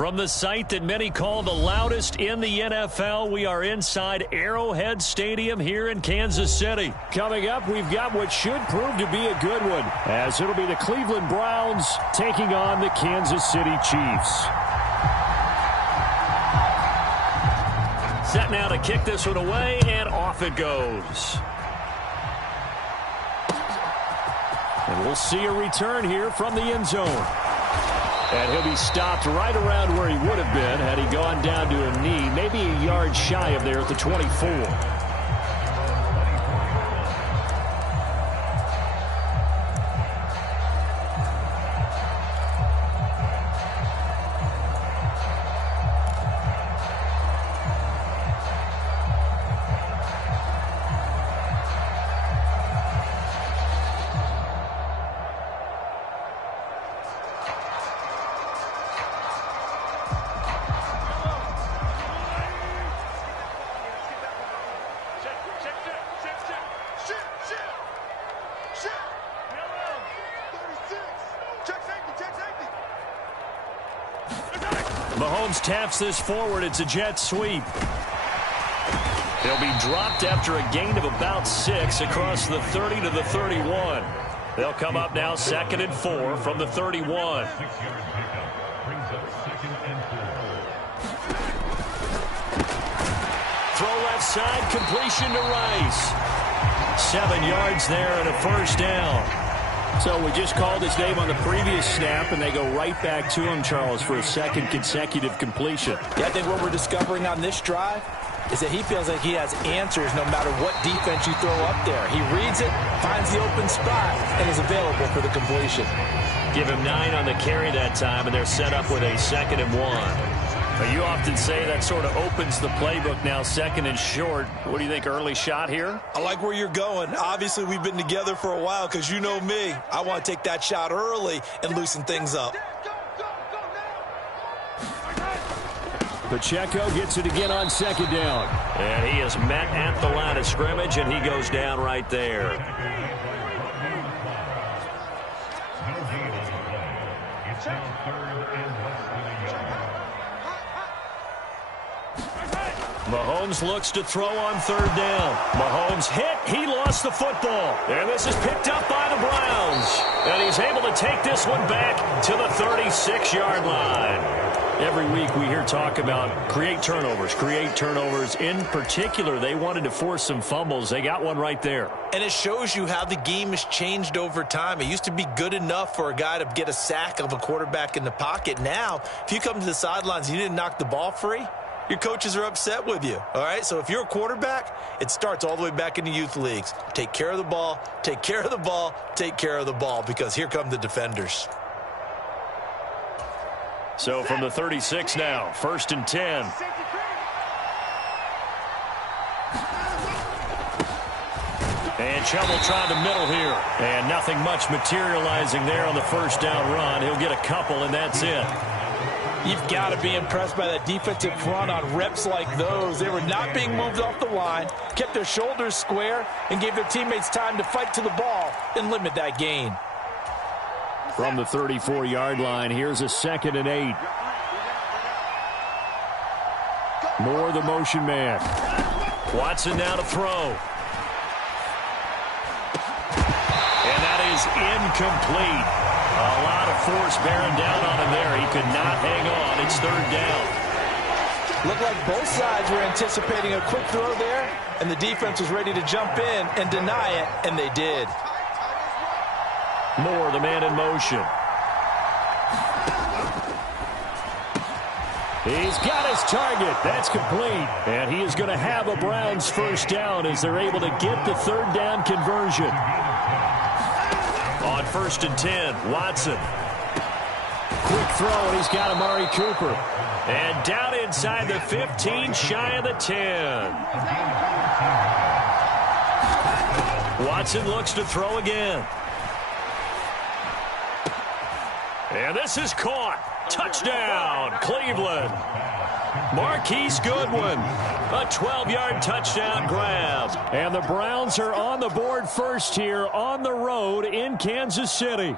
From the site that many call the loudest in the NFL, we are inside Arrowhead Stadium here in Kansas City. Coming up, we've got what should prove to be a good one, as it'll be the Cleveland Browns taking on the Kansas City Chiefs. Set now to kick this one away, and off it goes. And we'll see a return here from the end zone. And he'll be stopped right around where he would have been had he gone down to a knee, maybe a yard shy of there at the 24. Mahomes taps this forward. It's a jet sweep. He'll be dropped after a gain of about 6 across the 30 to the 31. They'll come up now 2nd and 4 from the 31. Throw left side, completion to Rice. 7 yards there and a first down. So we just called his name on the previous snap, and they go right back to him, Charles, for a second consecutive completion. Yeah, I think what we're discovering on this drive is that he feels like he has answers no matter what defense you throw up there. He reads it, finds the open spot, and is available for the completion. Give him 9 on the carry that time, and they're set up with a 2nd and 1. You often say that sort of opens the playbook now, 2nd and short. What do you think, early shot here? I like where you're going. Obviously, we've been together for a while because you know me. I want to take that shot early and loosen things up. Pacheco gets it again on 2nd down. And he is met at the line of scrimmage, and he goes down right there. Mahomes looks to throw on 3rd down. Mahomes hit. He lost the football. And this is picked up by the Browns. And he's able to take this one back to the 36-yard line. Every week we hear talk about create turnovers. In particular, they wanted to force some fumbles. They got one right there. And it shows you how the game has changed over time. It used to be good enough for a guy to get a sack of a quarterback in the pocket. Now, if you come to the sidelines and you didn't knock the ball free, your coaches are upset with you, all right? So if you're a quarterback, it starts all the way back in the youth leagues. Take care of the ball, take care of the ball, take care of the ball, because here come the defenders. So from the 36 now, 1st and 10. And Chubb will try the middle here. And nothing much materializing there on the first down run. He'll get a couple, and that's it. You've got to be impressed by that defensive front on reps like those. They were not being moved off the line, kept their shoulders square, and gave their teammates time to fight to the ball and limit that gain. From the 34-yard line, here's a 2nd and 8. Moore, the motion man. Watson now to throw. And that is incomplete. A lot of force bearing down on him there. He could not hang on. It's 3rd down. Looked like both sides were anticipating a quick throw there, and the defense was ready to jump in and deny it, and they did. Moore, the man in motion. He's got his target. That's complete. And he is going to have a Browns first down as they're able to get the 3rd down conversion. On 1st and 10, Watson. Quick throw, and he's got Amari Cooper. And down inside the 15, shy of the 10. Watson looks to throw again. And this is caught. Touchdown, Cleveland. Marquise Goodwin, a 12-yard touchdown grab. And the Browns are on the board first here on the road in Kansas City.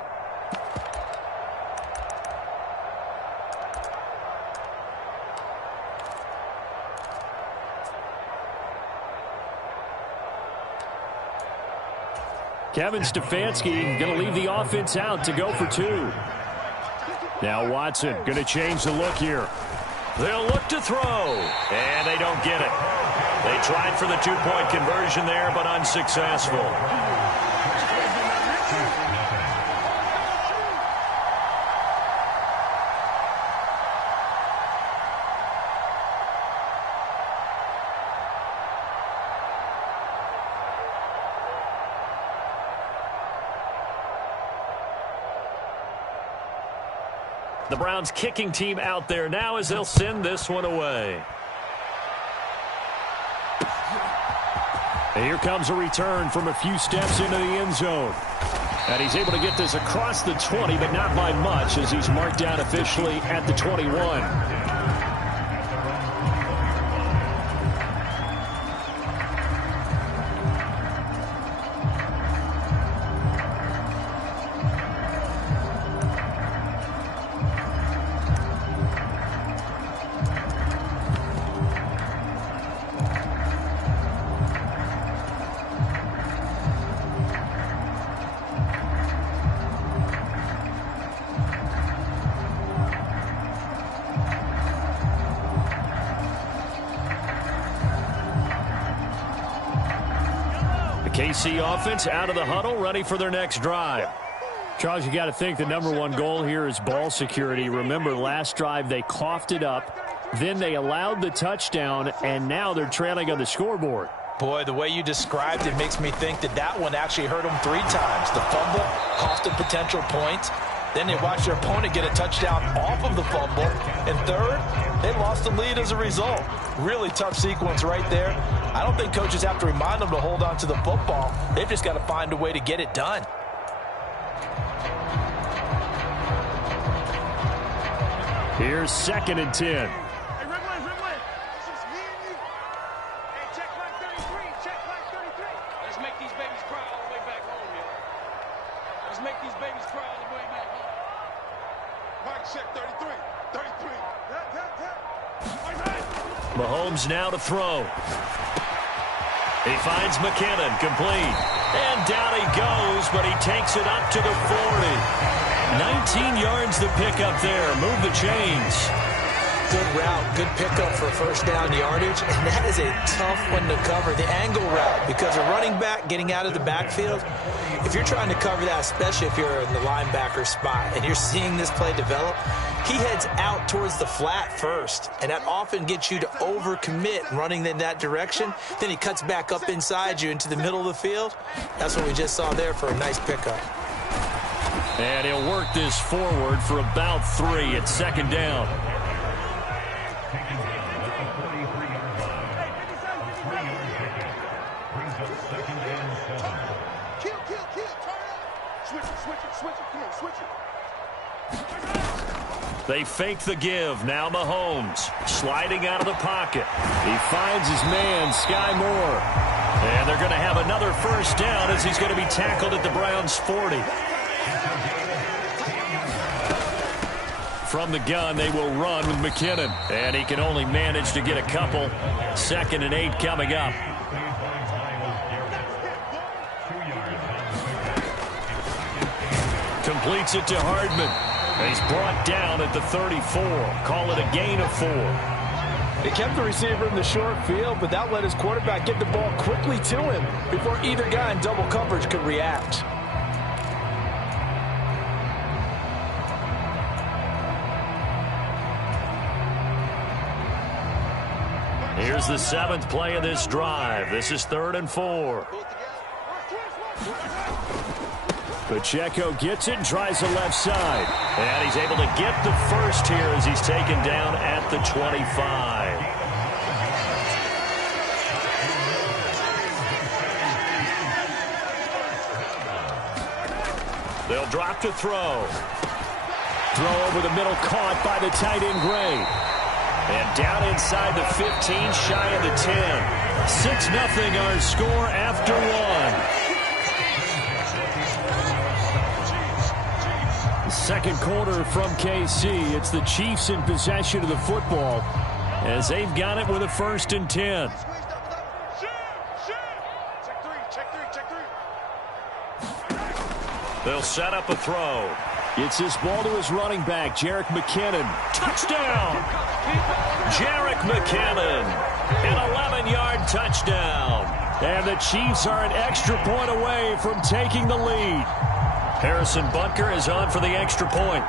Kevin Stefanski going to leave the offense out to go for 2. Now Watson going to change the look here. They'll look to throw, and they don't get it. They tried for the 2-point conversion there, but unsuccessful. The Browns kicking team out there now as they'll send this one away. And here comes a return from a few steps into the end zone. And he's able to get this across the 20, but not by much as he's marked down officially at the 21. KC offense out of the huddle, ready for their next drive. Charles, you got to think the #1 goal here is ball security. Remember, last drive they coughed it up, then they allowed the touchdown, and now they're trailing on the scoreboard. Boy, the way you described it makes me think that one actually hurt them 3 times. The fumble cost them potential points. Then they watched their opponent get a touchdown off of the fumble. And third, they lost the lead as a result. Really tough sequence right there. I don't think coaches have to remind them to hold on to the football. They've just got to find a way to get it done. Here's 2nd and 10. Mahomes now to throw. He finds McKinnon, complete. And down he goes, but he takes it up to the 40. 19 yards to pick up there. Move the chains. Good route, good pickup for first down yardage, and that is a tough one to cover, the angle route, because a running back getting out of the backfield, if you're trying to cover that, especially if you're in the linebacker spot and you're seeing this play develop, he heads out towards the flat first, and that often gets you to overcommit running in that direction. Then he cuts back up inside you into the middle of the field. That's what we just saw there for a nice pickup. And he'll work this forward for about 3 at 2nd down. They fake the give. Now Mahomes sliding out of the pocket. He finds his man, Sky Moore. And they're going to have another first down as he's going to be tackled at the Browns' 40. From the gun, they will run with McKinnon. And he can only manage to get a couple. 2nd and 8 coming up. Completes it to Hardman. He's brought down at the 34. Call it a gain of 4. They kept the receiver in the short field, but that let his quarterback get the ball quickly to him before either guy in double coverage could react. Here's the 7th play of this drive. This is 3rd and 4. Pacheco gets it and tries the left side. And he's able to get the first here as he's taken down at the 25. They'll drop to throw. Throw over the middle, caught by the tight end Gray. And down inside the 15, shy of the 10. 6-0 our score after 1. Second quarter from KC. It's the Chiefs in possession of the football as they've got it with a 1st and 10. They'll set up a throw. Gets this ball to his running back, Jerick McKinnon. Touchdown! Jerick McKinnon. An 11-yard touchdown. And the Chiefs are an extra point away from taking the lead. Harrison Butker is on for the extra point.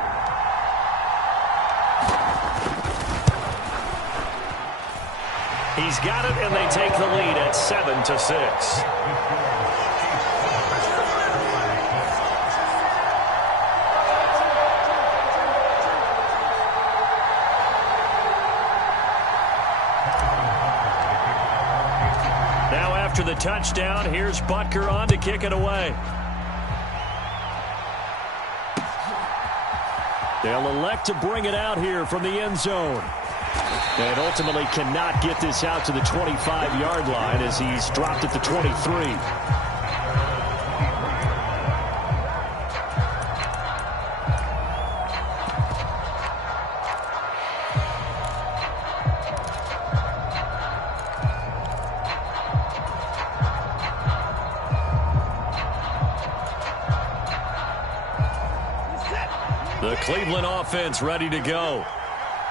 He's got it, and they take the lead at 7-6. Now after the touchdown, here's Butker on to kick it away. They'll elect to bring it out here from the end zone. And ultimately cannot get this out to the 25-yard line as he's dropped at the 23. The Cleveland offense ready to go.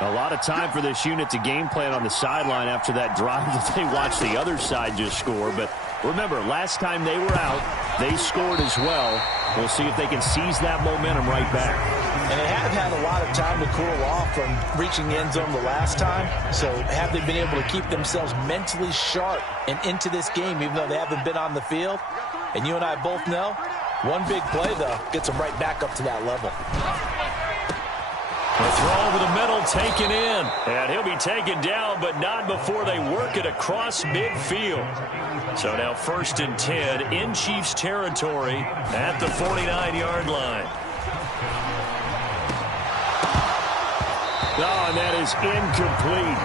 A lot of time for this unit to game plan on the sideline after that drive that they watched the other side just score. But remember, last time they were out, they scored as well. We'll see if they can seize that momentum right back. And they have had a lot of time to cool off from reaching the end zone the last time. So have they been able to keep themselves mentally sharp and into this game, even though they haven't been on the field? And you and I both know, one big play, though, gets them right back up to that level. The throw over the middle taken in. And he'll be taken down, but not before they work it across midfield. So now 1st and 10 in Chiefs territory at the 49-yard line. Oh, and that is incomplete.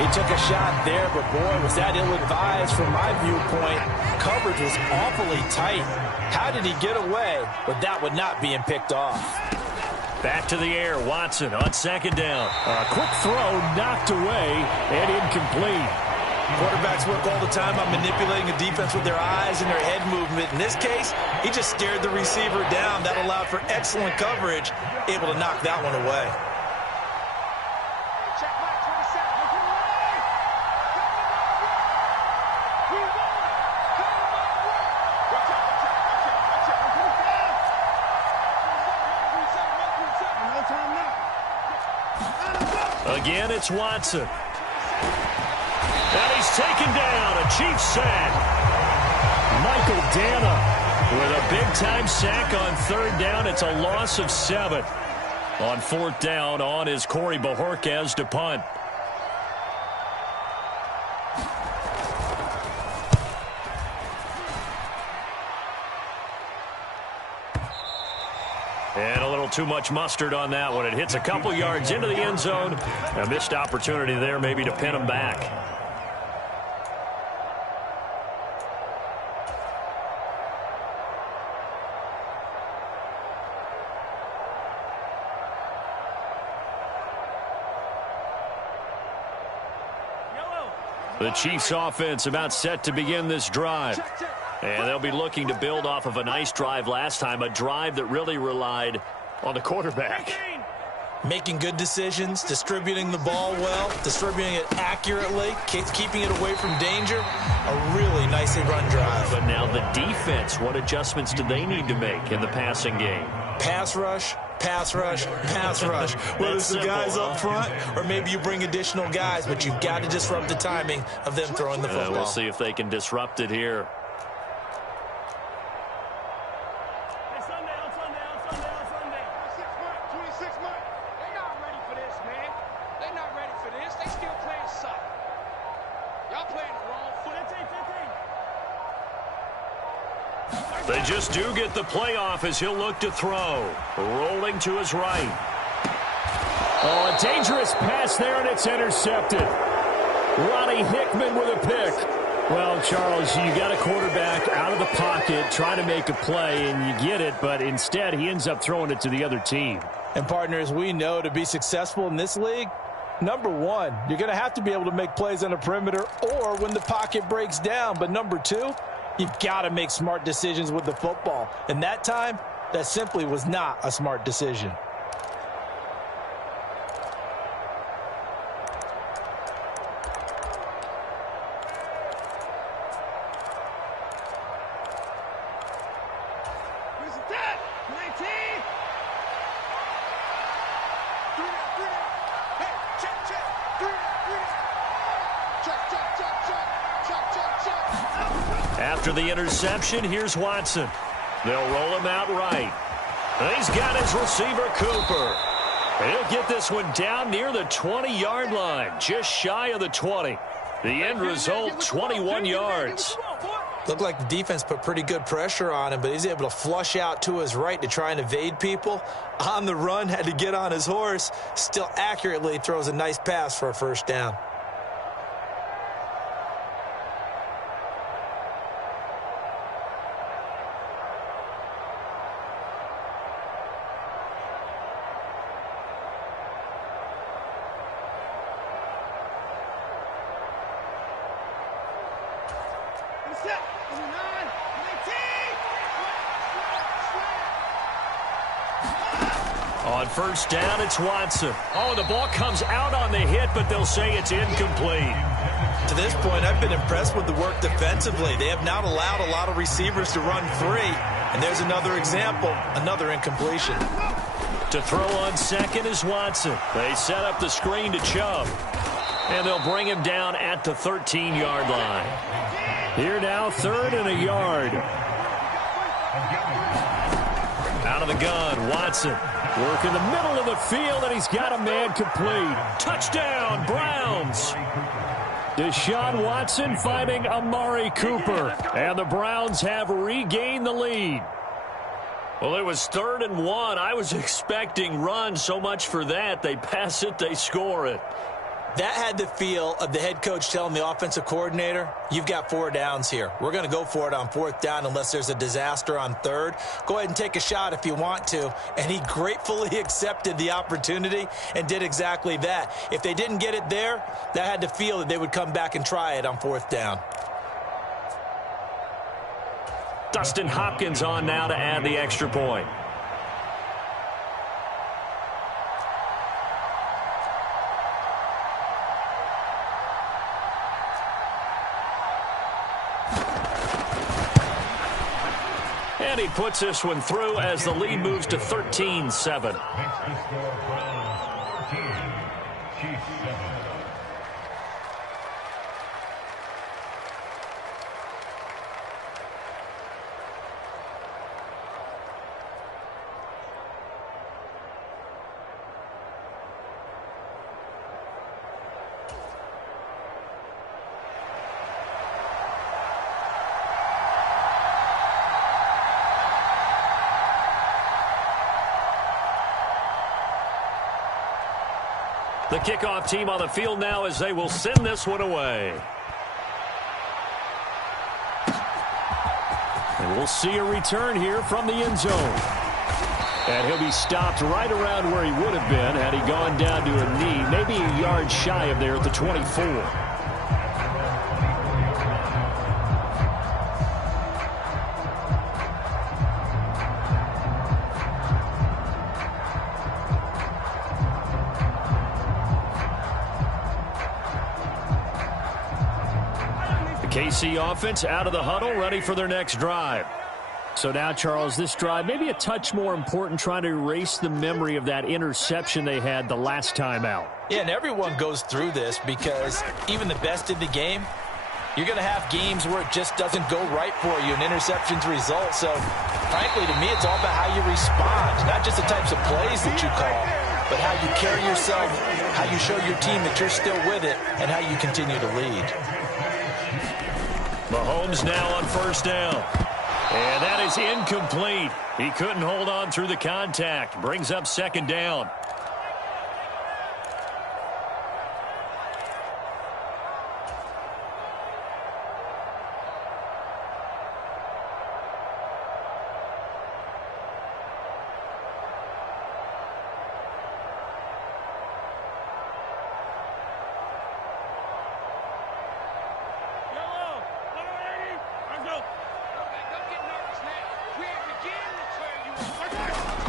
He took a shot there, but boy, was that ill-advised from my viewpoint. Coverage was awfully tight. How did he get away? But that would not being picked off. Back to the air, Watson on 2nd down. A quick throw knocked away and incomplete. Quarterbacks work all the time on manipulating a defense with their eyes and their head movement. In this case, he just stared the receiver down. That allowed for excellent coverage, able to knock that one away. Again, it's Watson. And he's taken down. A Chiefs sack. Michael Dana with a big-time sack on 3rd down. It's a loss of 7. On 4th down, on is Corey Bojorquez to punt. And a little too much mustard on that one. It hits a couple yards into the end zone. A missed opportunity there maybe to pin him back. The Chiefs offense about set to begin this drive. And they'll be looking to build off of a nice drive last time, a drive that really relied on the quarterback. Making good decisions, distributing the ball well, distributing it accurately, keeping it away from danger. A really nicely run drive. But now the defense, what adjustments do they need to make in the passing game? Pass rush, pass rush, pass rush. Whether it's the guys up front or maybe you bring additional guys, but you've got to disrupt the timing of them throwing the football. We'll see if they can disrupt it here. They just do get the playoff as he'll look to throw. Rolling to his right. Oh, a dangerous pass there, and it's intercepted. Ronnie Hickman with a pick. Well, Charles, you got a quarterback out of the pocket trying to make a play, and you get it, but instead he ends up throwing it to the other team. And, partners, we know to be successful in this league, number one, you're going to have to be able to make plays on the perimeter or when the pocket breaks down. But number two, you've got to make smart decisions with the football. And that time, That simply was not a smart decision. After the interception, here's Watson. They'll roll him out right. And he's got his receiver, Cooper. He'll get this one down near the 20-yard line, just shy of the 20. The end result, 21 yards. Looked like the defense put pretty good pressure on him, but he's able to flush out to his right to try and evade people. On the run, had to get on his horse. Still accurately throws a nice pass for a first down. On first down, it's Watson. Oh, the ball comes out on the hit, but they'll say it's incomplete. To this point, I've been impressed with the work defensively. They have not allowed a lot of receivers to run free. And there's another example, another incompletion. To throw on second is Watson. They set up the screen to Chubb. And they'll bring him down at the 13-yard line. Here now, 3rd and a yard. Out of the gun, Watson. Work in the middle of the field, and he's got a man complete. Touchdown, Browns. Deshaun Watson finding Amari Cooper. And the Browns have regained the lead. Well, it was 3rd and 1. I was expecting run, so much for that. They pass it, they score it. That had the feel of the head coach telling the offensive coordinator, you've got 4 downs here. We're going to go for it on 4th down unless there's a disaster on 3rd. Go ahead and take a shot if you want to. And he gratefully accepted the opportunity and did exactly that. If they didn't get it there, that had to feel that they would come back and try it on 4th down. Dustin Hopkins on now to add the extra point. And he puts this one through as the lead moves to 13-7. The kickoff team on the field now as they will send this one away. And we'll see a return here from the end zone. And he'll be stopped right around where he would have been had he gone down to a knee, maybe a yard shy of there at the 24. KC offense out of the huddle, ready for their next drive. So now, Charles, this drive maybe a touch more important, trying to erase the memory of that interception they had the last time out. Yeah, and everyone goes through this because even the best in the game, you're going to have games where it just doesn't go right for you, and interceptions result. So, frankly, to me, it's all about how you respond, not just the types of plays that you call, but how you carry yourself, how you show your team that you're still with it, and how you continue to lead. Mahomes now on first down. And that is incomplete. He couldn't hold on through the contact. Brings up second down.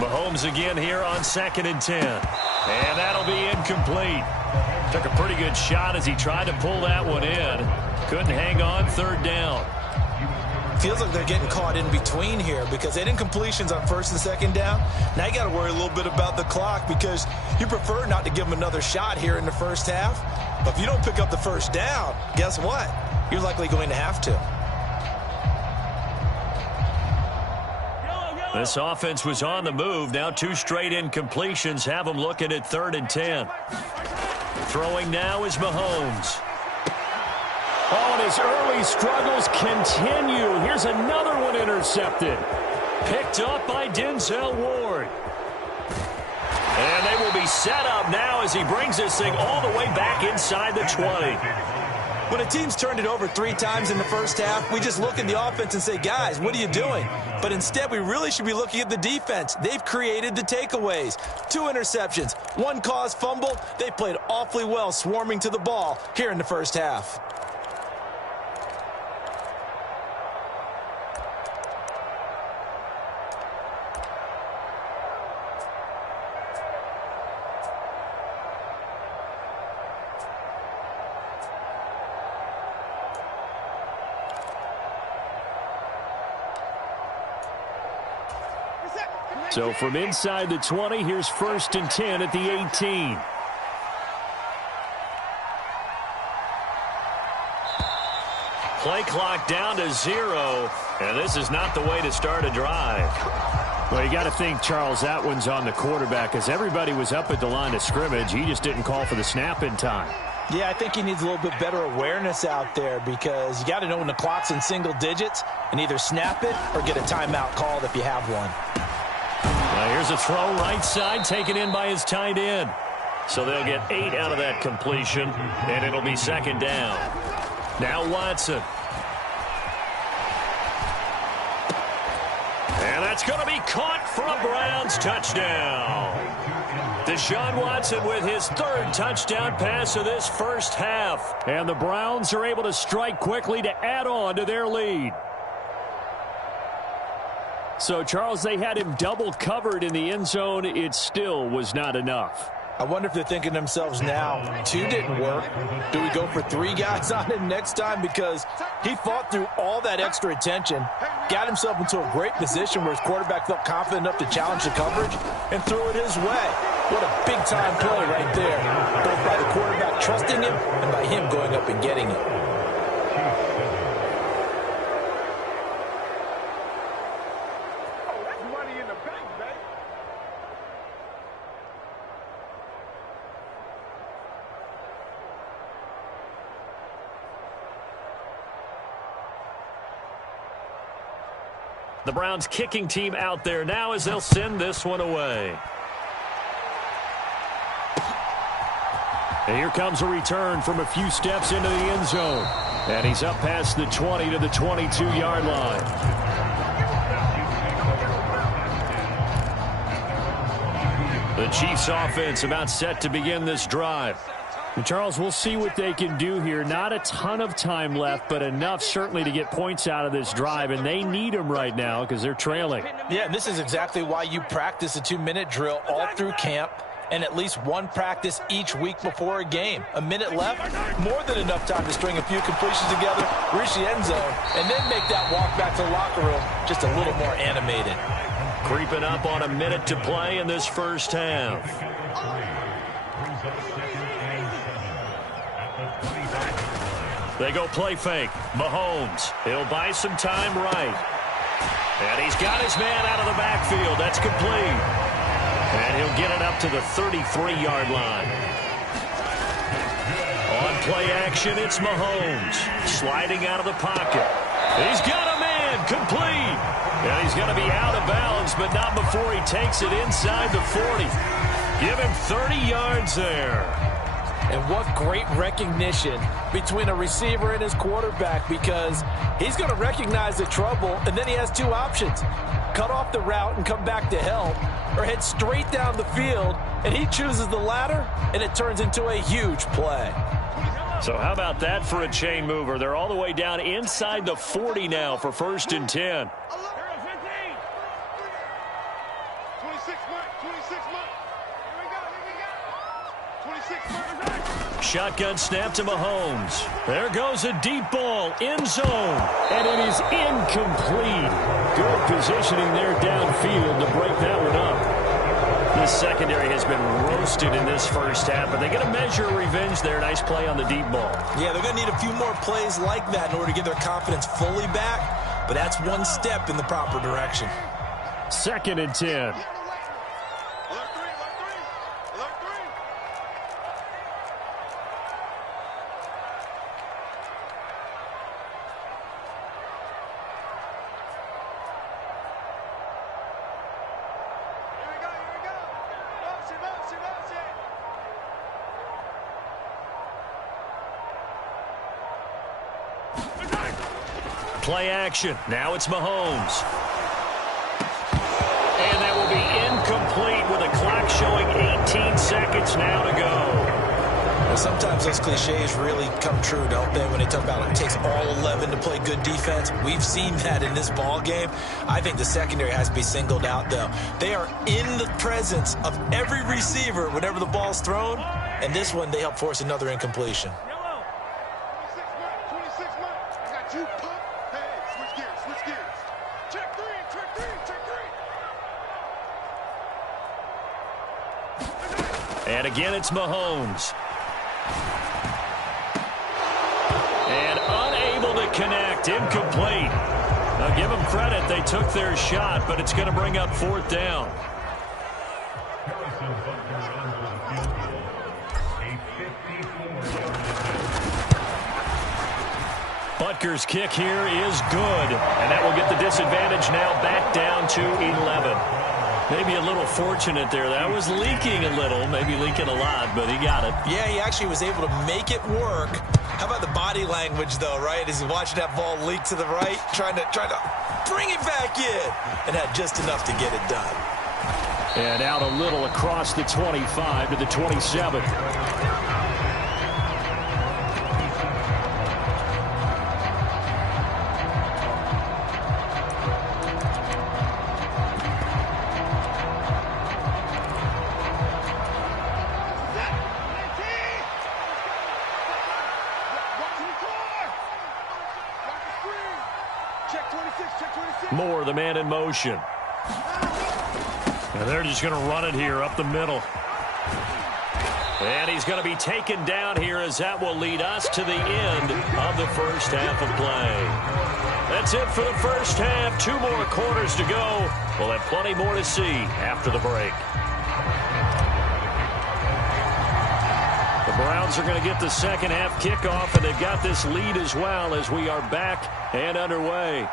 Mahomes again here on 2nd and 10. And that'll be incomplete. Took a pretty good shot as he tried to pull that one in. Couldn't hang on 3rd down. Feels like they're getting caught in between here because they didn't completions on 1st and 2nd down. Now you got to worry a little bit about the clock because you prefer not to give them another shot here in the first half. But if you don't pick up the 1st down, guess what? You're likely going to have to. This offense was on the move. Now 2 straight incompletions have them looking at 3rd and 10. Throwing now is Mahomes. Oh, and his early struggles continue. Here's another one intercepted. Picked up by Denzel Ward. And they will be set up now as he brings this thing all the way back inside the 20. When a team's turned it over 3 times in the first half, we just look at the offense and say, guys, what are you doing? But instead, we really should be looking at the defense. They've created the takeaways. 2 interceptions, 1 caused fumble. They played awfully well swarming to the ball here in the first half. So from inside the 20, here's 1st and 10 at the 18. Play clock down to 0, and this is not the way to start a drive. Well, you got to think, Charles, that one's on the quarterback as everybody was up at the line of scrimmage. He just didn't call for the snap in time. Yeah, I think he needs a little bit better awareness out there because you got to know when the clock's in single digits and either snap it or get a timeout called if you have one. Well, here's a throw right side taken in by his tight end. So they'll get 8 out of that completion, and it'll be 2nd down. Now Watson. And that's going to be caught for a Browns touchdown. Deshaun Watson with his 3rd touchdown pass of this first half. And the Browns are able to strike quickly to add on to their lead. So, Charles, they had him double covered in the end zone. It still was not enough. I wonder if they're thinking to themselves now, 2 didn't work. Do we go for 3 guys on him next time? Because he fought through all that extra attention, got himself into a great position where his quarterback felt confident enough to challenge the coverage and threw it his way. What a big-time play right there, both by the quarterback trusting him and by him going up and getting it. The Browns kicking team out there now as they'll send this one away. And here comes a return from a few steps into the end zone. And he's up past the 20 to the 22-yard line. The Chiefs offense about set to begin this drive. And Charles, we'll see what they can do here. Not a ton of time left, but enough certainly to get points out of this drive, and they need them right now because they're trailing. Yeah, and this is exactly why you practice a 2-minute drill all through camp and at least 1 practice each week before a game. A minute left, more than enough time to string a few completions together, reach the end zone, and then make that walk back to the locker room just a little more animated. Creeping up on a minute to play in this first half. They go play fake. Mahomes. He'll buy some time right. And he's got his man out of the backfield. That's complete. And he'll get it up to the 33-yard line. On play action, it's Mahomes. Sliding out of the pocket. He's got a man. Complete. And he's going to be out of bounds, but not before he takes it inside the 40. Give him 30 yards there. And what great recognition between a receiver and his quarterback, because he's going to recognize the trouble, and then he has 2 options. Cut off the route and come back to help, or head straight down the field, and he chooses the latter, and it turns into a huge play. So how about that for a chain mover? They're all the way down inside the 40 now for 1st and 10. 26. Shotgun snap to Mahomes. There goes a deep ball, end zone. And it is incomplete. Good positioning there downfield to break that one up. The secondary has been roasted in this first half, but they get a measure of revenge there. Nice play on the deep ball. Yeah, they're going to need a few more plays like that in order to get their confidence fully back, but that's one step in the proper direction. 2nd and 10. Play action. Now it's Mahomes. And that will be incomplete with a clock showing 18 seconds now to go. Well, sometimes those cliches really come true, don't they, when they talk about it takes all 11 to play good defense. We've seen that in this ball game. I think the secondary has to be singled out, though. They are in the presence of every receiver whenever the ball's thrown, and this one they help force another incompletion. And again, it's Mahomes. And unable to connect. Incomplete. Now, give them credit. They took their shot, but it's going to bring up 4th down. Butker's kick here is good. And that will get the disadvantage now back down to 11. Maybe a little fortunate there. That was leaking a little, maybe leaking a lot, but he got it. Yeah, he actually was able to make it work. How about the body language, though, right? As he's watching that ball leak to the right, trying to bring it back in, and had just enough to get it done. And out a little across the 25 to the 27. Moore, the man in motion. And they're just going to run it here up the middle. And he's going to be taken down here as that will lead us to the end of the first half of play. That's it for the first half. 2 more quarters to go. We'll have plenty more to see after the break. The Browns are going to get the second half kickoff, and they've got this lead as well as we are back and underway.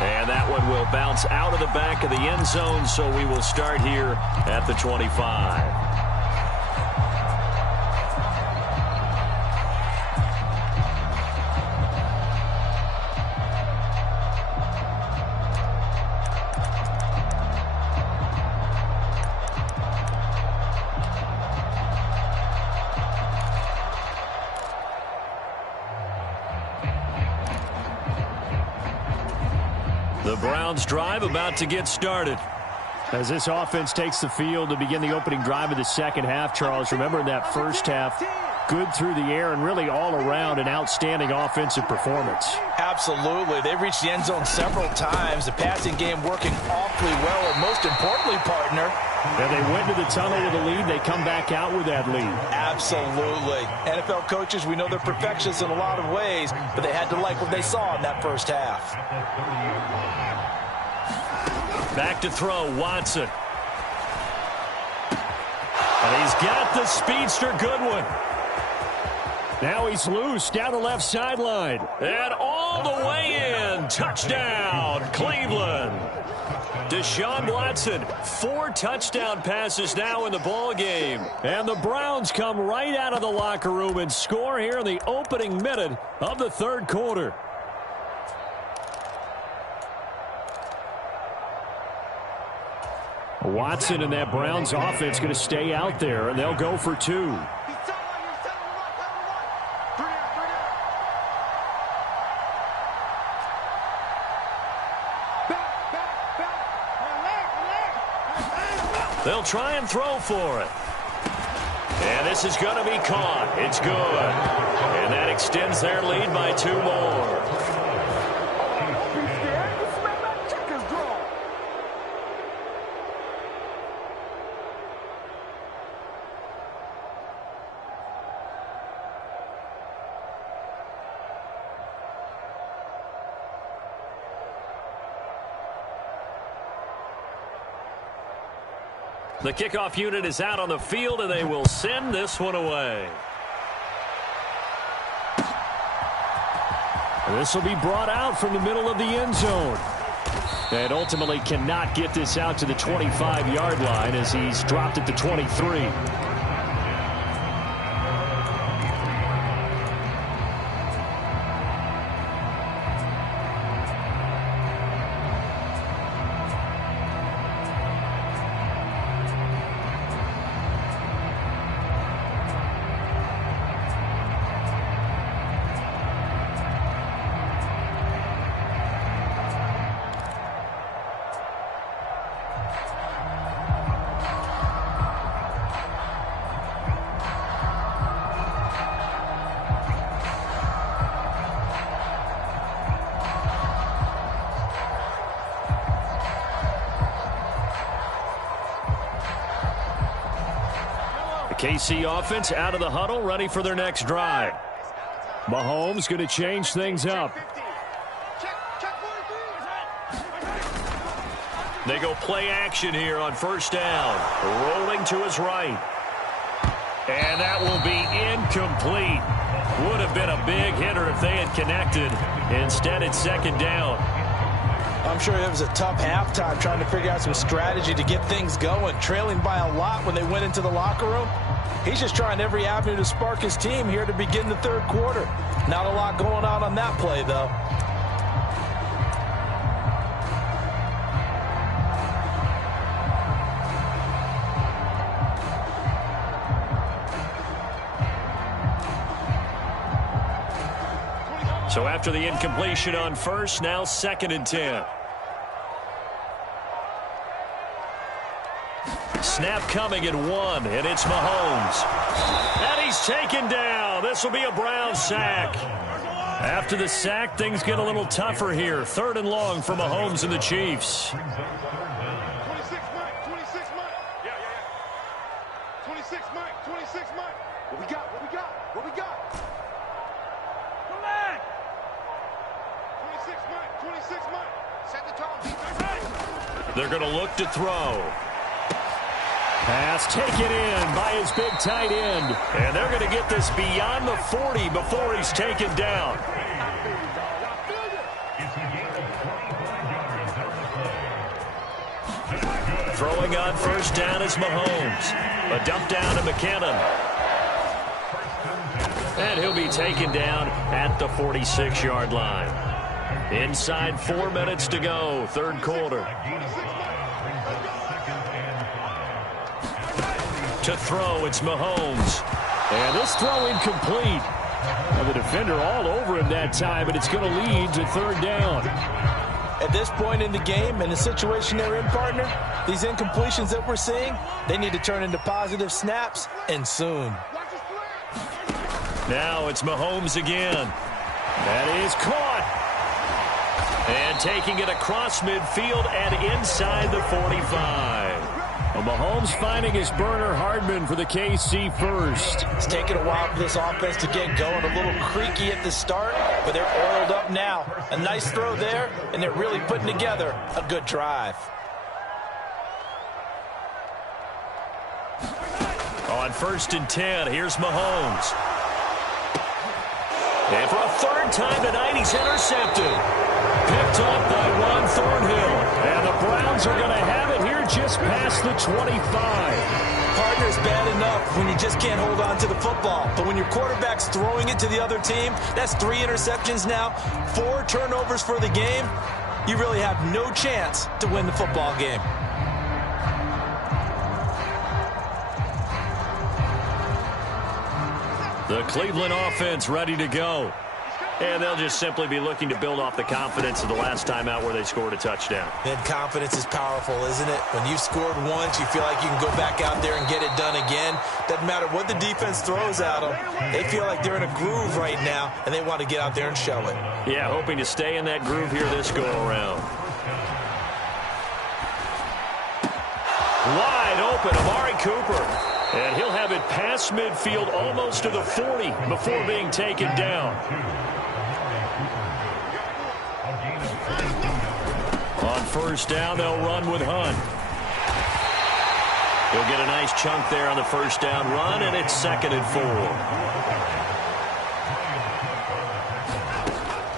And that one will bounce out of the back of the end zone, so we will start here at the 25. The Browns drive about to get started. As this offense takes the field to begin the opening drive of the second half, Charles, remember in that first half, good through the air and really all around an outstanding offensive performance. Absolutely. They reached the end zone several times. The passing game working awfully well, and most importantly, partner, and they went to the tunnel with a lead. They come back out with that lead. Absolutely. NFL coaches, we know they're perfectionists in a lot of ways, but they had to like what they saw in that first half. Back to throw, Watson. And he's got the speedster Goodwin. Now he's loose down the left sideline. And all the way in. Touchdown, Cleveland. Deshaun Watson, 4 touchdown passes now in the ball game. And the Browns come right out of the locker room and score here in the opening minute of the third quarter. Watson and that Browns offense going to stay out there, and they'll go for 2. They'll try and throw for it. And this is going to be caught. It's good. And that extends their lead by 2 more. The kickoff unit is out on the field, and they will send this one away. This will be brought out from the middle of the end zone. And ultimately cannot get this out to the 25-yard line as he's dropped at the 23. KC offense out of the huddle, ready for their next drive. Mahomes going to change things up. They go play action here on first down. Rolling to his right. And that will be incomplete. Would have been a big hitter if they had connected. Instead, it's second down. I'm sure it was a tough halftime trying to figure out some strategy to get things going. Trailing by a lot when they went into the locker room. He's just trying every avenue to spark his team here to begin the third quarter. Not a lot going on that play, though. So after the incompletion on first, now 2nd and 10. Snap coming at 1, and it's Mahomes. And he's taken down. This will be a Browns sack. After the sack, things get a little tougher here. 3rd and long for Mahomes and the Chiefs. 26, Mike. 26, Mike. Yeah. 26, Mike. 26, Mike. What we got? What we got? Come back. 26, Mike. 26, Mike. Set the tone. Defense. They're going to look to throw. Pass taken in by his big tight end. And they're going to get this beyond the 40 before he's taken down. Throwing on first down is Mahomes. A dump down to McKinnon. And he'll be taken down at the 46-yard line. Inside 4 minutes to go, third quarter. To throw, it's Mahomes. And this throw incomplete. Well, the defender all over him that time, and it's going to lead to third down. At this point in the game, in the situation they're in, partner, these incompletions that we're seeing, they need to turn into positive snaps, and soon. Now it's Mahomes again. That is caught. And taking it across midfield and inside the 45. Well, Mahomes finding his burner Hardman for the KC first. It's taken a while for this offense to get going. A little creaky at the start, but they're oiled up now. A nice throw there, and they're really putting together a good drive. On 1st and 10, here's Mahomes. And for a 3rd time tonight, he's intercepted. Picked up by Juan Thornhill. And the Browns are going to have it here just past the 25. Partner's bad enough when you just can't hold on to the football. But when your quarterback's throwing it to the other team, that's 3 interceptions now, 4 turnovers for the game. You really have no chance to win the football game. The Cleveland offense ready to go. And they'll just simply be looking to build off the confidence of the last time out where they scored a touchdown. And confidence is powerful, isn't it? When you've scored once, you feel like you can go back out there and get it done again. Doesn't matter what the defense throws at them. They feel like they're in a groove right now, and they want to get out there and show it. Yeah, hoping to stay in that groove here this go-around. Wide open, Amari Cooper. And he'll have it past midfield almost to the 40 before being taken down. On first down, they'll run with Hunt. He'll get a nice chunk there on the first down run, and it's 2nd and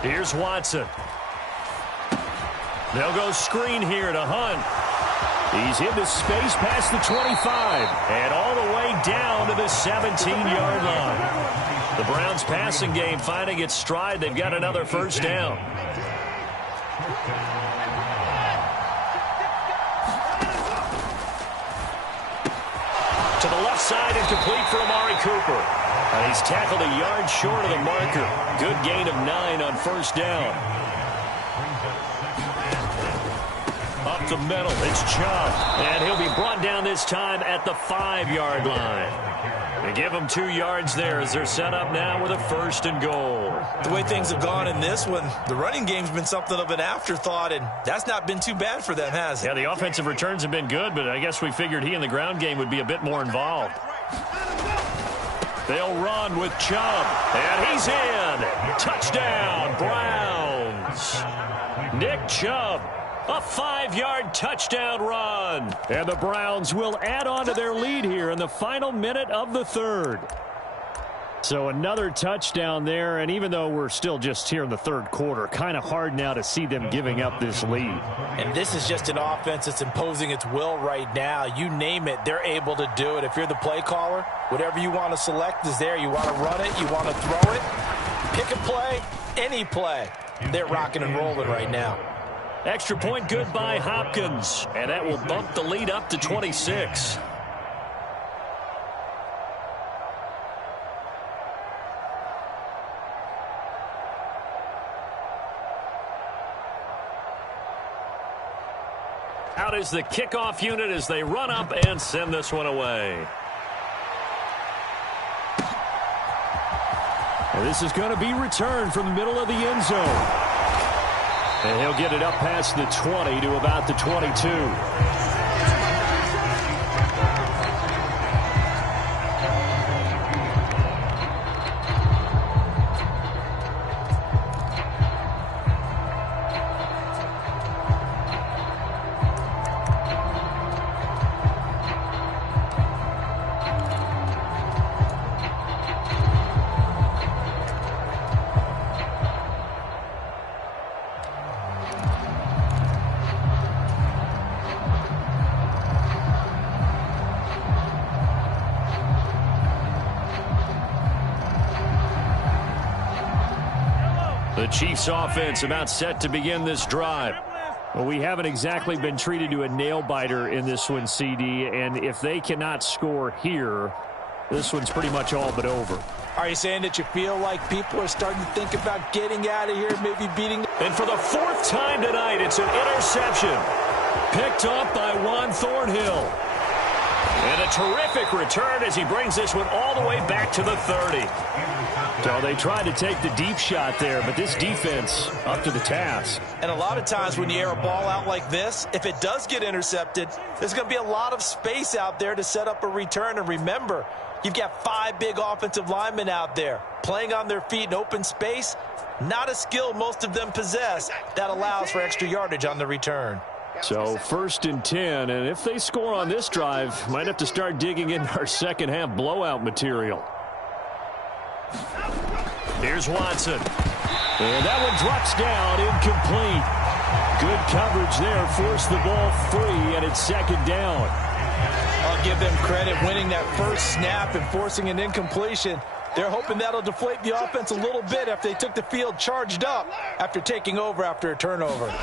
4. Here's Watson. They'll go screen here to Hunt. He's into space past the 25 and all the way down to the 17-yard line. The Browns passing game finding its stride. They've got another first down. To the left side and complete for Amari Cooper. And he's tackled a yard short of the marker. Good gain of 9 on first down. Up the middle, it's Chubb. And he'll be brought down this time at the 5-yard line. They give them 2 yards there as they're set up now with a 1st and goal. The way things have gone in this one, the running game's been something of an afterthought, and that's not been too bad for them, has it? Yeah, the offensive returns have been good, but I guess we figured he in the ground game would be a bit more involved. They'll run with Chubb, and he's in. Touchdown, Browns. Nick Chubb. A 5-yard touchdown run. And the Browns will add on to their lead here in the final minute of the 3rd. So another touchdown there, and even though we're still just here in the 3rd quarter, kind of hard now to see them giving up this lead. And this is just an offense that's imposing its will right now. You name it, they're able to do it. If you're the play caller, whatever you want to select is there. You want to run it, you want to throw it, pick a play, any play. They're rocking and rolling right now. Extra point good by Hopkins, and that will bump the lead up to 26. Out is the kickoff unit as they run up and send this one away. And this is going to be returned from the middle of the end zone. And he'll get it up past the 20 to about the 22. The Chiefs offense about set to begin this drive. Well, we haven't exactly been treated to a nail-biter in this one, CD, and if they cannot score here, this one's pretty much all but over. Are you saying that you feel like people are starting to think about getting out of here, maybe beating? And for the 4th time tonight, it's an interception. Picked up by Juan Thornhill. And a terrific return as he brings this one all the way back to the 30. So they tried to take the deep shot there, but this defense up to the task. And a lot of times when you air a ball out like this, if it does get intercepted, there's going to be a lot of space out there to set up a return. And remember, you've got 5 big offensive linemen out there playing on their feet in open space. Not a skill most of them possess that allows for extra yardage on the return. So 1st and 10, and if they score on this drive, might have to start digging in our second half blowout material. Here's Watson. And that one drops down, incomplete. Good coverage there, forced the ball free, and it's 2nd down. I'll give them credit winning that first snap and forcing an incompletion. They're hoping that'll deflate the offense a little bit after they took the field charged up after taking over after a turnover.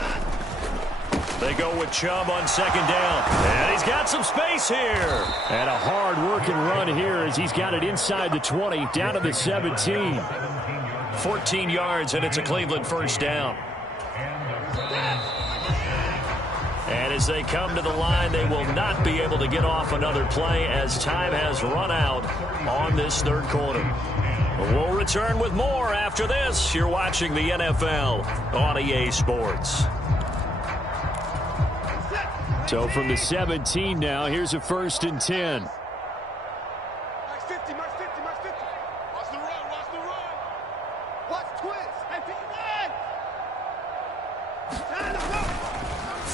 They go with Chubb on 2nd down. And he's got some space here. And a hard-working run here as he's got it inside the 20, down to the 17. 14 yards, and it's a Cleveland first down. And as they come to the line, they will not be able to get off another play as time has run out on this third quarter. We'll return with more after this. You're watching the NFL on EA Sports. So from the 17 now, here's a 1st and 10. Max 50, max 50, max 50. Watch the run, watch the run. Watch twist. Hey,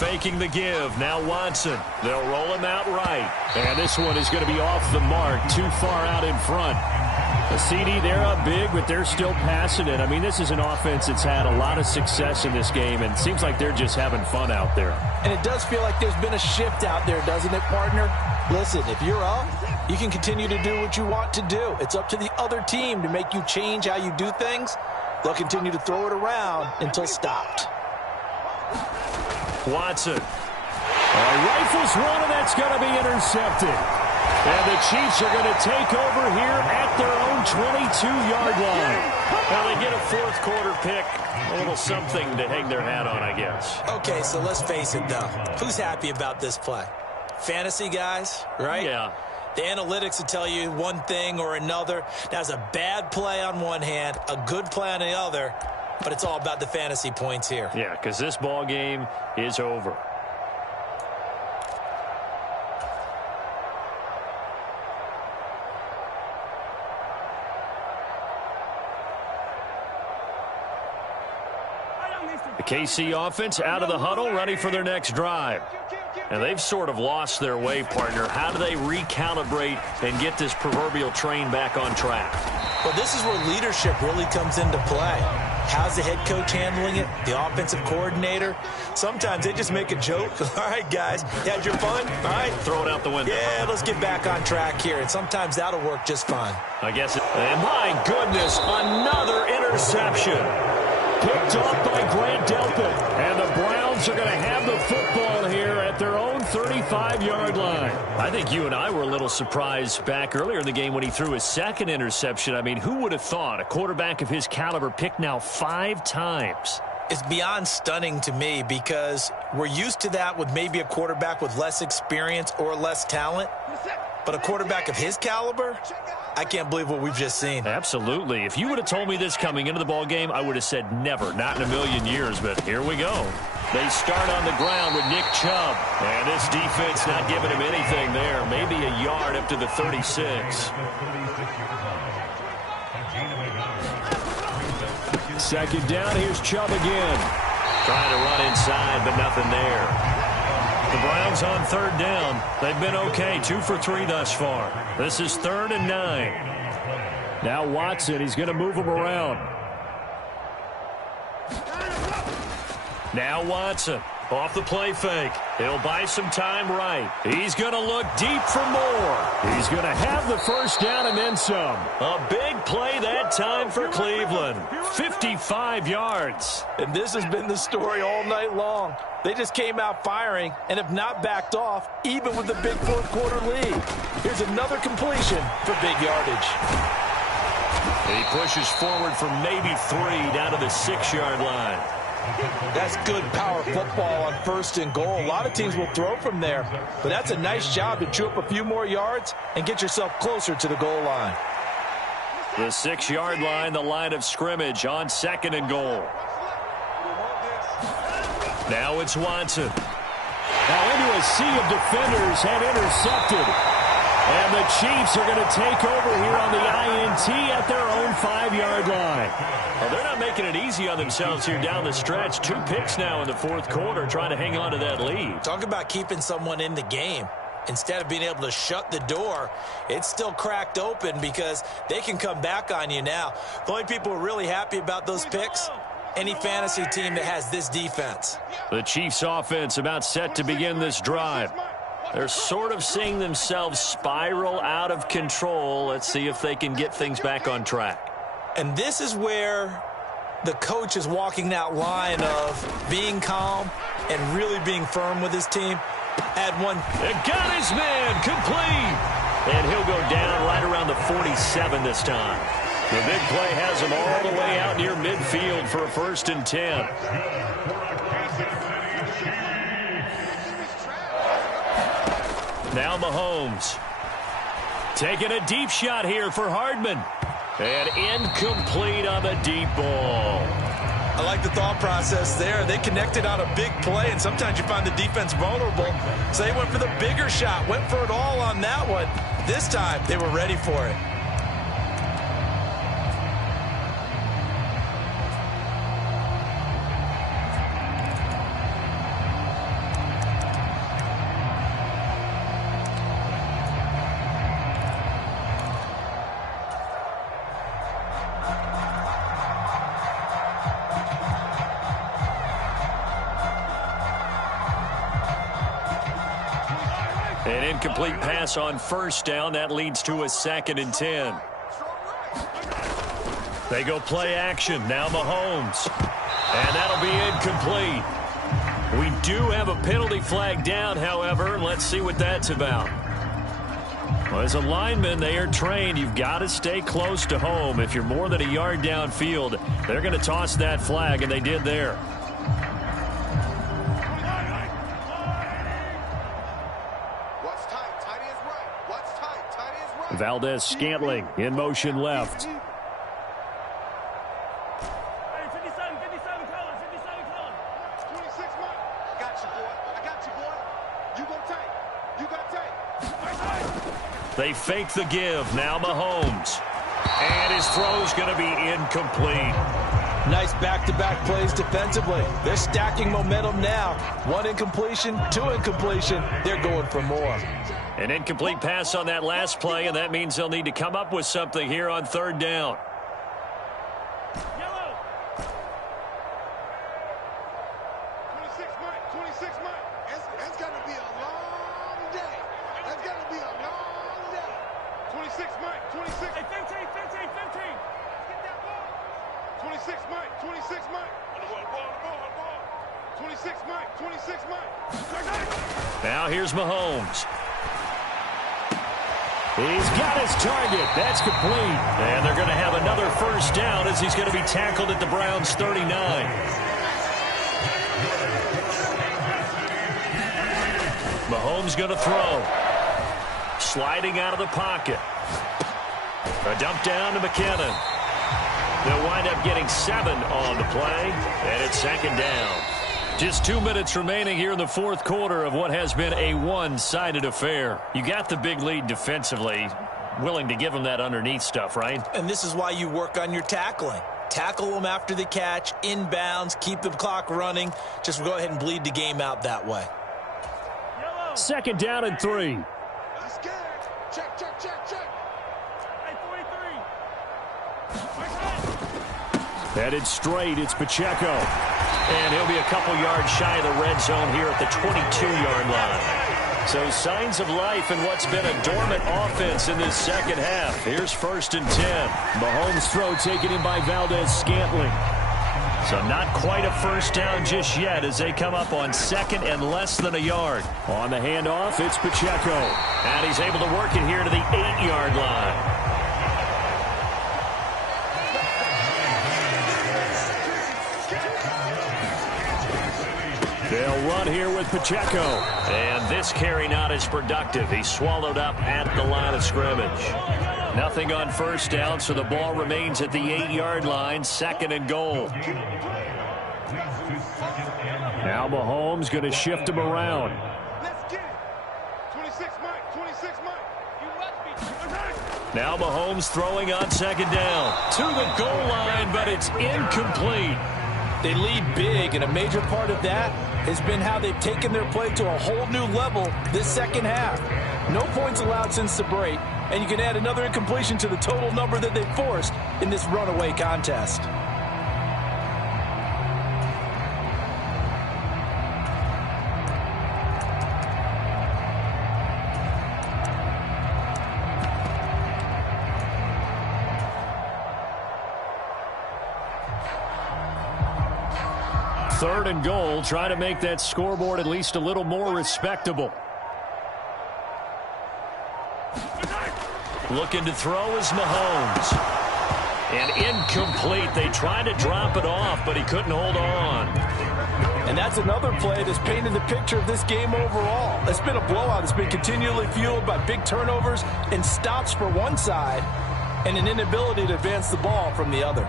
Faking the give. Now Watson. They'll roll him out right. And this one is going to be off the mark. Too far out in front. The CD, they're up big, but they're still passing it. I mean, this is an offense that's had a lot of success in this game, and it seems like they're just having fun out there. And it does feel like there's been a shift out there, doesn't it, partner? Listen, if you're up, you can continue to do what you want to do. It's up to the other team to make you change how you do things. They'll continue to throw it around until stopped. Watson. Rifles one, and that's going to be intercepted. And the Chiefs are going to take over here at their own 22-yard line. Well, they get a fourth quarter pick. A little something to hang their hat on, I guess. Okay, so let's face it, though. Who's happy about this play? Fantasy guys, right? Yeah. The analytics will tell you one thing or another. That's a bad play on one hand, a good play on the other, but it's all about the fantasy points here. Yeah, because this ball game is over. The KC offense out of the huddle, ready for their next drive. And they've sort of lost their way, partner. How do they recalibrate and get this proverbial train back on track? Well, this is where leadership really comes into play. How's the head coach handling it? The offensive coordinator? Sometimes they just make a joke. All right, guys, you had your fun? All right. Throw it out the window. Yeah, let's get back on track here. And sometimes that'll work just fine. I guess it. And my goodness, another interception. Picked off by Grant Delpit. And the Browns are going to have the football here at their own 35-yard line. I think you and I were a little surprised back earlier in the game when he threw his second interception. I mean, who would have thought a quarterback of his caliber picked now 5 times? It's beyond stunning to me because we're used to that with maybe a quarterback with less experience or less talent. But a quarterback of his caliber, I can't believe what we've just seen. Absolutely. If you would have told me this coming into the ball game, I would have said never, not in a million years. But here we go. They start on the ground with Nick Chubb. And this defense not giving him anything there. Maybe a yard up to the 36. Second down, here's Chubb again. Trying to run inside, but nothing there. The Browns on third down. They've been okay, 2 for 3 thus far. This is 3rd and 9. Now Watson, he's going to move him around. Now Watson, off the play fake. He'll buy some time right. He's going to look deep for more. He's going to have the first down and then some. A big play that time for Cleveland. 55 yards. And this has been the story all night long. They just came out firing and have not backed off, even with the big fourth quarter lead. Here's another completion for big yardage. He pushes forward from maybe 3 down to the 6-yard line. That's good power football on 1st and goal. A lot of teams will throw from there, but that's a nice job to chew up a few more yards and get yourself closer to the goal line. The 6-yard line, the line of scrimmage on 2nd and goal. Now it's Watson. Now into a sea of defenders and intercepted. And the Chiefs are going to take over here on the INT at their own 5-yard line. Well, they're not making it easy on themselves here down the stretch. 2 picks now in the fourth quarter trying to hang on to that lead. Talk about keeping someone in the game. Instead of being able to shut the door, it's still cracked open because they can come back on you now. The only people who are really happy about those picks, any fantasy team that has this defense. The Chiefs offense about set to begin this drive. They're sort of seeing themselves spiral out of control. Let's see if they can get things back on track. And this is where the coach is walking that line of being calm and really being firm with his team. Add one. And got his man complete. And he'll go down right around the 47 this time. The big play has him all the way out near midfield for a 1st and 10. Now Mahomes. Taking a deep shot here for Hardman. And incomplete on the deep ball. I like the thought process there. They connected on a big play, and sometimes you find the defense vulnerable. So they went for the bigger shot, went for it all on that one. This time, they were ready for it. An incomplete pass on 1st down. That leads to a 2nd and 10. They go play action. Now Mahomes. And that'll be incomplete. We do have a penalty flag down, however. Let's see what that's about. Well, as a lineman, they are trained. You've got to stay close to home. If you're more than a yard downfield, they're going to toss that flag, and they did there. Valdez-Scantling in motion left. Hey, 57, color, 57, color. 26, Mike. I got you, boy. I got you, boy. You go tight. You got tight. They fake the give. Now Mahomes. And his throw's going to be incomplete. Nice back-to-back plays defensively. They're stacking momentum now. 1 incompletion, 2 incompletion. They're going for more. An incomplete pass on that last play, and that means they'll need to come up with something here on 3rd down. Yellow. 26, Mike. 26, Mike. It's going to be a long day. It's going to be a long day. 26, Mike. 26. Hey, 15. Let's get that ball. 26, Mike. 26, Mike. Ball. 26, Mike. 26, Mike. Now here's Mahomes. He's got his target. That's complete. And they're going to have another 1st down as he's going to be tackled at the Browns' 39. Mahomes going to throw. Sliding out of the pocket. A dump down to McKinnon. They'll wind up getting 7 on the play, and it's 2nd down. Just 2 minutes remaining here in the 4th quarter of what has been a one-sided affair. You got the big lead defensively. Willing to give them that underneath stuff, right? And this is why you work on your tackling. Tackle them after the catch, inbounds, keep the clock running. Just go ahead and bleed the game out that way. 2nd down and 3. That's good. Check. Hey, 43. Headed straight, it's Pacheco. And he'll be a couple yards shy of the red zone here at the 22-yard line. So signs of life in what's been a dormant offense in this 2nd half. Here's 1st and 10. Mahomes' throw taken in by Valdez-Scantling. So not quite a 1st down just yet as they come up on 2nd and less than a yard. On the handoff, it's Pacheco. And he's able to work it here to the 8-yard line. They'll run here with Pacheco. And this carry not as productive. He's swallowed up at the line of scrimmage. Nothing on 1st down, so the ball remains at the 8-yard line, 2nd and goal. Now Mahomes going to shift him around. Let's get it. 26, Mike. 26, Mike. You must be. Now Mahomes throwing on 2nd down. To the goal line, but it's incomplete. They lead big, and a major part of that has been how they've taken their play to a whole new level this 2nd half. No points allowed since the break, and you can add another incompletion to the total number that they forced in this runaway contest. Third and goal, try to make that scoreboard at least a little more respectable. Looking to throw is Mahomes. And incomplete. They tried to drop it off, but he couldn't hold on. And that's another play that's painted the picture of this game overall. It's been a blowout. It's been continually fueled by big turnovers and stops for one side and an inability to advance the ball from the other.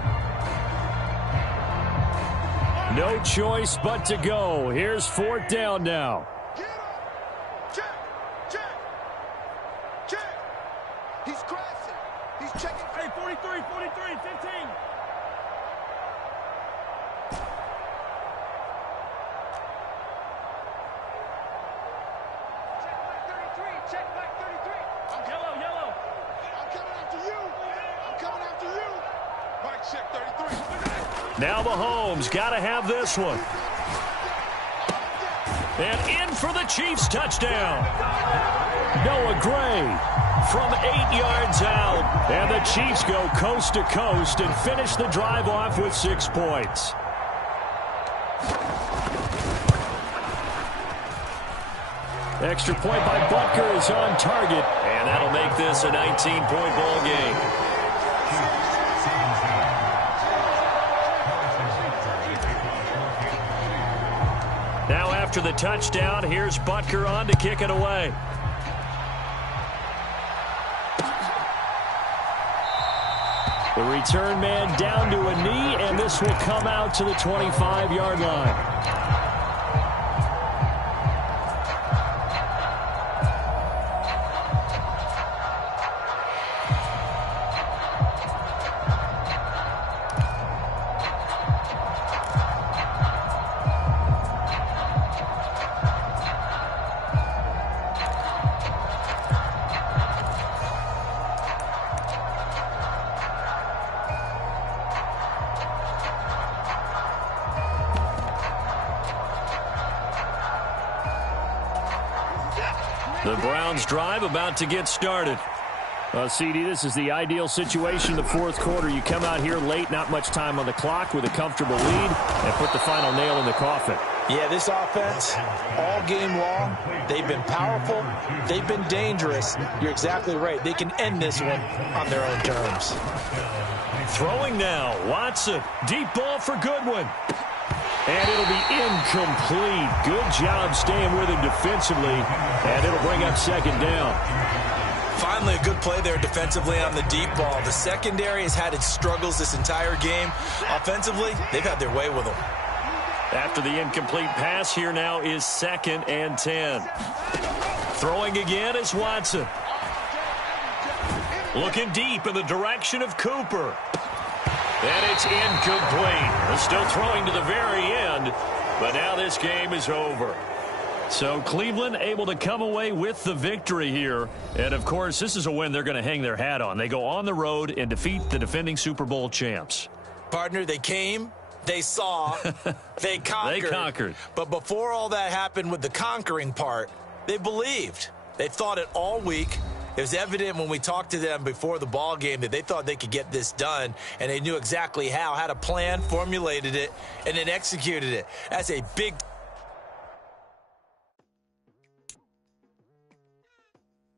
No choice but to go. Here's 4th down now. Get up. Check. He's crashing. He's checking. Hey, 43, 15. Check back 33. Yellow. I'm coming after you. Mike, check 33. Now Mahomes got to have this one. And in for the Chiefs touchdown. Noah Gray From 8 yards out. And the Chiefs go coast to coast and finish the drive off with 6 points. Extra point by Butker is on target. And that'll make this a 19-point ball game. Now after the touchdown, here's Butker on to kick it away. The return man down to a knee, and this will come out to the 25-yard line. The Browns drive about to get started. CD, this is the ideal situation in the 4th quarter. You come out here late, not much time on the clock with a comfortable lead, and put the final nail in the coffin. Yeah, this offense, all game long, they've been powerful, they've been dangerous. You're exactly right. They can end this one on their own terms. Throwing now, Watson. Deep ball for Goodwin. And it'll be incomplete. Good job staying with him defensively. And it'll bring up 2nd down. Finally, a good play there defensively on the deep ball. The secondary has had its struggles this entire game. Offensively, they've had their way with them. After the incomplete pass, here now is 2nd and 10. Throwing again is Watson. Looking deep in the direction of Cooper. And it's incomplete. They're still throwing to the very end, but now this game is over. So Cleveland able to come away with the victory here. And, of course, this is a win they're going to hang their hat on. They go on the road and defeat the defending Super Bowl champs. Partner, they came, they saw, they conquered. They conquered. But before all that happened with the conquering part, they believed. They thought it all week. It was evident when we talked to them before the ball game that they thought they could get this done, and they knew exactly how, had a plan, formulated it, and then executed it. That's a big